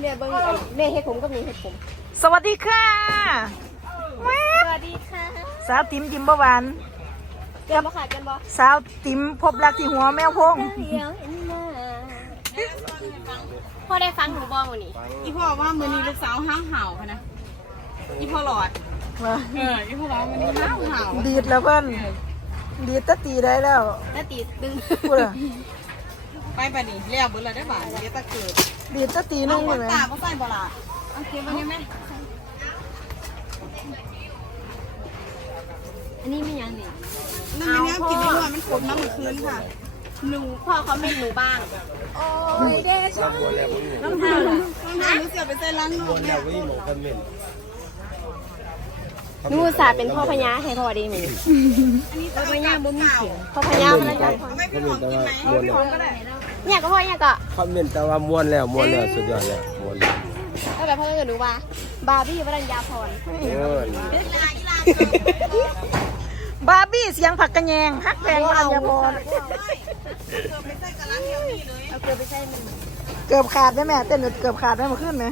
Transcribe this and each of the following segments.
แม่เบิ้งเอาแม่เฮ็ดผมก็มีเฮ็ดผม สวัสดีค่ะแม่สวัสดีค่ะสาวติ๋มจิมบหวานเกินบ่ค่ะเกินบ่สาวติ๋มพบรักที่หัวแมวพงเดี๋ยวเห็นมาพ่อได้ฟังหนูบ้องวันนี้อีพ่อว่ามือนี้ลูกสาวห้าวเห่าค่ะนะอีพ่อหลอดเอออีพ่อว่ามือนี้ห้าวเห่าดีดแล้วเพิ่นดีดตะตีได้แล้วแล้วตีดึงพูดอะไปป่ะนี่เลี้ยวเบนเลยได้บ่าเดี๋ยวตะเกิด ดีดตะตีนึน้องงคใช่นไหมตาเขาใส่บ่ล่ะโอเคมาเนี่ยแม่อันนี้ไม่ยังดินั่นไม่เนี่ยกินได้ด้วยมันขมน้ำหนึ่งคืนค่ะ หนูพ่อเขาเม่นหนูบ้าง โอ้ยเด้ชน้องทานน้องทานรู้เสียไปใส่ล้างนอกเนี่ยห นูอุตสาห์เป็นพ่อพญาให้พ่อดีมั้ยอันนี้พ่อพญาบ่มีเสียงพ่อพญามันจะไม่พี่หอมกินไหมพี่หอมก็ได้เนี่ยก็พ่อเนี่ยก็คอมเมนต์แต่ว่าม้วนแล้วม้วนแล้วสุดยอดแล้วม้วนแล้วแล้วแบบพ่อก็หนูว่า บาร์บี้วรัญญาพรเออบาร์บี้เสียงผักกระแยงฮักแพงวรัญญาพรเธอไปใส่กระลังเดียวนี่เลยเอาเกลือไปใส่มันเกือบขาดได้แม่เต้นเกือบขาดได้มาขึ้นไหม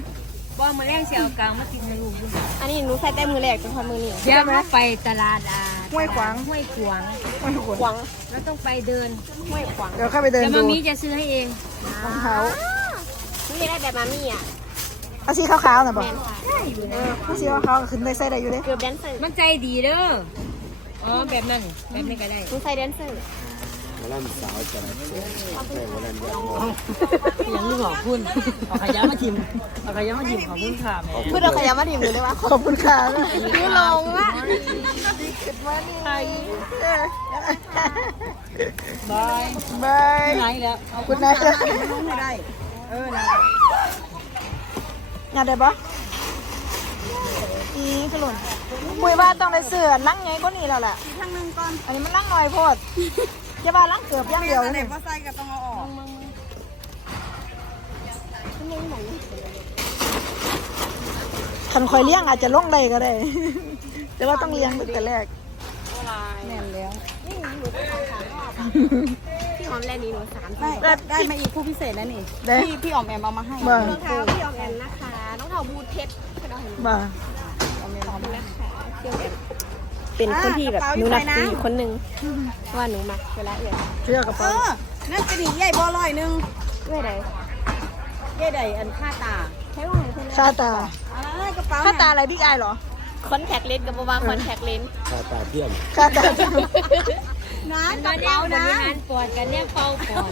บ่มาแรงเสียวกลางมากินในรูปอันนี้หนูใส่แต่มือแรกจนพอมือนี่เดี๋ยวมาไปตลาดอ่าห้วยขวาง ห้วยขวางห้วยขวางขวางแล้วต้องไปเดินห้วยขวางเดี๋ยวเข้าไปเดินแต่ดูมามีจะซื้อให้เองรองเท้านี่ได้แบบมามี่อะเอาสีขาวๆน่ะบอกแมนค่ะเอาสีขาวๆขึ้นได้ใส่ได้อยู่เด้เกือบแดนเซอร์มันใจดีเด้ออ๋อแบบนั้นแบบนี้ก็ได้หนูใส่แดนเซอร์มาล่ำสาวจะแม่วันนั้นยัง ยังลูกหอคุณเอาขยะมาทิมเอาขยะมาทิมขอบคุณค่ะแม่พูดเราขยันมาทีมเลยได้ปะขอบคุณค่ะดูลงละบายบายไหนแล้วขอบคุณนายไม่ได้เออนะงานได้ปะอีกระหล่นคุยว่าต้องได้เสือลังไงก็นี่แล้วแหละอีกทางหนึงก่อน อันนี้มันลังหน่อยโพดจะว่าลังเกือบอย่างแม่เดียวอันไหนเลยพอใส่ก็ต้องเอาออก คันคอยเลี้ยงอาจจะลงได้ก็ได้ แต่ว่าต้องเลี้ยงตั้งแต่แรกแน่นแล้วพี่หอมแลนด์นี้หนูสามได้ได้มาอีกผู้พิเศษแล้วนี่ได้พี่พี่ออกแอมเอามาให้บ่รองเท้าพี่ออมแอนนะคะน้องเท้าบูทเพชรพี่น้องเห็นไหมบ่ขอบคุณนะคะพี่ออมแอนเป็นคนที่แบบหนูนับถือคนหนึ่งว่าหนูมักเวลาเอื่อยเชื่อกระเอเป๋าอนั่นจะดีใหญ่บ่อลอยหนึงเอื่อยใดใหญ่ใดอันค่าตาใช้ว่าไหนคนชาตาอ่ากระเป๋าชาตาอะไรบิ๊กไอเหรอคอนแทคเลนส์กับว่าคอนแทคเลนส์ตาตาเทียมชาตานะกระเป๋านะปวดกันเนี่ยเป่าปวด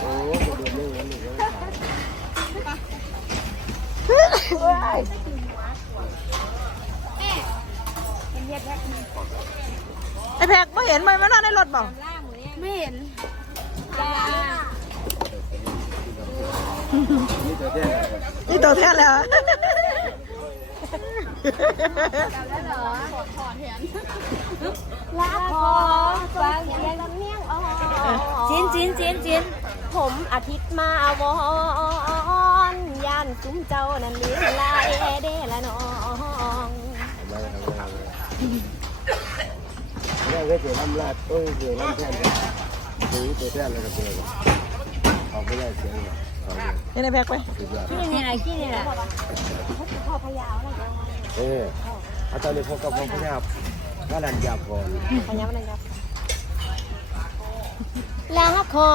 โอ้ไปดูเรื่องนั้นหนึ่งไอแพกไม่เห็นไหมมันนั่งในรถเปล่า ไม่เห็นนี่ตัวแทนกันนี่ตัวแทนแล้วลาขอฟังเสียงลำเนียงอ๋อจินจินจินจินผมอาทิตย์มาวอนย่านซุ้มเจ้านั่นลืมลายเด้ละน้อง แม่ก็เสียลำลาดโอ้ยเสียลำแทนกันดูตัวแทนเลยก็เสียออกไปได้เสียงเลยออกเลยเห็นไอแพกไปสุดยอดที่นี่อะไรที่นี่แหละเอออาตอนนี้พบกับพ่อพญาพระนันยาพรพญาวันครับลาขอ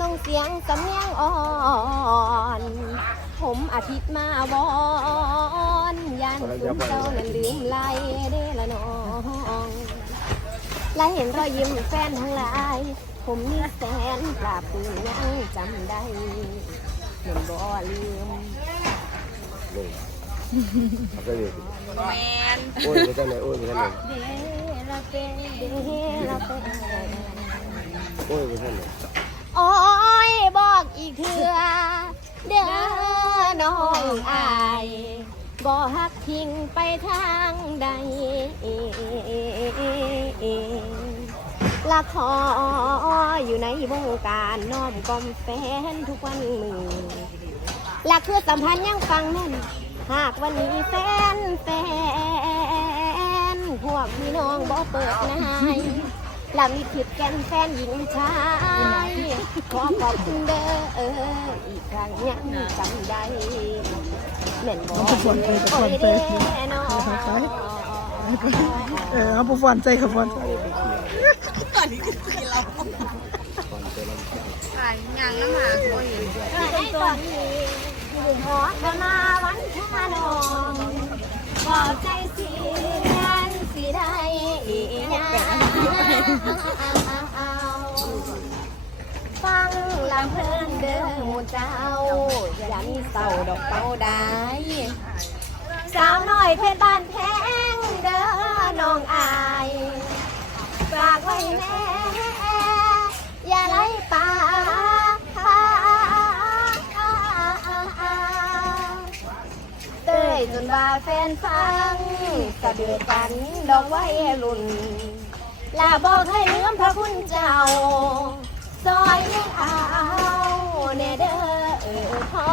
ส่งเสียงสำเนียงอ่อนผมอาทิตย์มาวอนย่านซุ้มเจ้านั่นลืมลายเด้ละน้อง และเห็นรอยยิ้มแฟนทั้งหลาย ผมนี่แสนปราบปลื้มยังจำได้เห็นบ่ลืมเลยเอาไปเลยแมนโอ้ยไปทางไหนโอ้ยไปทางไหนเดละเปเดละเปโอ้ยไปทางไหนโอ้ยบอกอีกเถื่อเด้อน้องอาย บ่ฮักทิ้งไปทางใดละขออยู่ในวงการน้อมกอมแฟนทุกวันมือละคือสัมพันธ์ยังฟังแน่น หากวันนี้แฟนแฟนพวกพี่น้องบ่เปิดนายลำนิทิดแกนแฟนหญิงชายขอขอบคุณเด้ออออีกครั้งยังจำได้ เหม็นบ่เอาไปฟอนใจกับฟอนใจเออเอาไปฟอนใจกับฟอนใจฟอนนี้กิใเราขายงานน้ำหาตัอยู่ตอนนี้อยู่จะมาวันข้านองบอกใจสีแดงสีได้อีก ฟังลำเพลินเด้อหมูเจ้า อย่ามีเศร้าดอกเต้าได้สาวหน้อยเพชรบ้านแพงเด้อน้องอายฝากไว้แม่อย่าไล่ป่าเต้ยจนว่าแฟนฟังสะเดือกันดอกไว้รุ่นลาบอกให้เลื่อมพระคุณเจ้า ซอยยังเอาเนเด้อเออพ่อ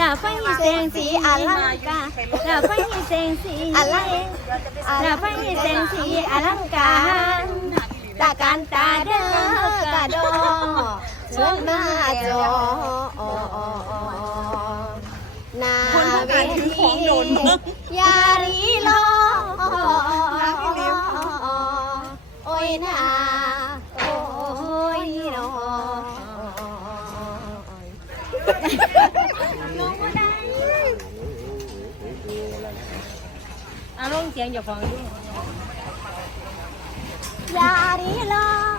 ลาไฟมีแสงสีอลังการลาไฟมีแสงสีอลังลาไฟมีแสงสีอลังการตาการตาเด้อกระดอเชิญมาจอหนาเวทียารีลอ lên à ôi nó à luôn vào phòng đi ra đi lo.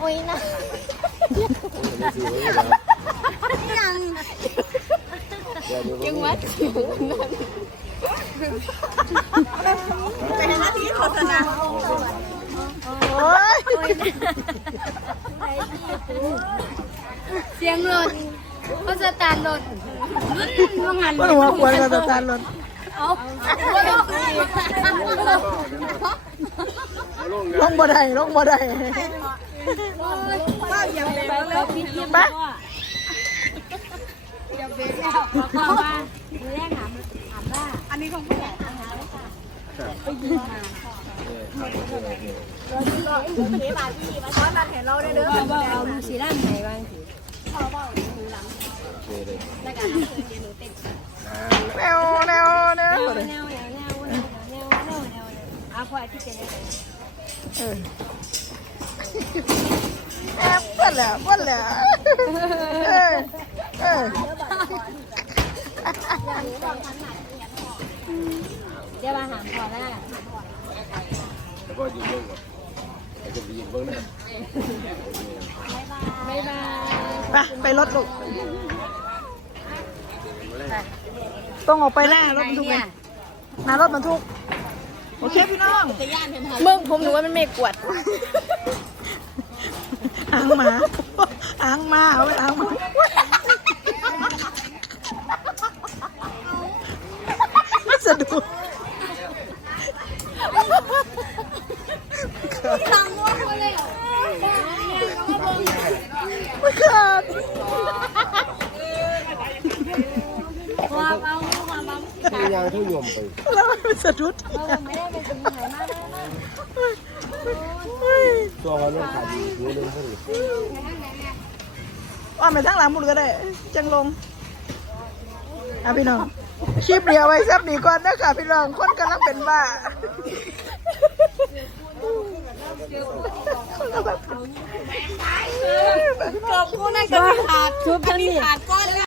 Ôi nó chân quá chịu โฆษณาโอ้ยเสียงหล่นก็จะตาหล่นมึงหันมันหัวควรก็จะตาหล่นเอาลงบ่ได้ลงบ่ได้ข้าอยังเป็นแล้วพี่ยิ้มปะอย่าเบรกแล้วข้าวมาแรกถามถามว่าอันนี้ของผู้ใหญ่ไปยิงมา เอาลูกสีด้านไหนบ้างสิแนวแนวแนวแนวแนวแนวแนวแนวแนวแนวแนวอาควายที่เป็นยังไงเออแอบเปิ้ลแหละเปิ้ลแหละเออเออเดี๋ยวมาหาพอแล้ว แล้วก็ยิงเบิ้งก่อนแล้วจะไปยิงเบิ้งนะบ๊ายบายไปไปรถลูกต้องออกไปหน้ารถบรรทุกเลยหน้ารถบรรทุก โอเคพี่น้องมึงผมหนูว่ามันไม่กวดอ้างหมาอ้างหมาเอาไปอ้างหมา ไม่ขาดความเอาความเอาที่ยางที่ยมไปแล้วมันสะดุดไม่ได้เป็นสิ่งไหนมากเลยตัวเขาเรื่องขาดอยู่เรื่องเพิ่ว่าไปทั้งหลังหมดก็ได้ จังลงอะพี่น้องคลิปเดียวไว้ซับดีก่อนนะค่ะพี่น้องคนกำลังเป็นบ้า ขอบคุณนะกระดาษชุบอันนี้ขาดก้อนแล้ว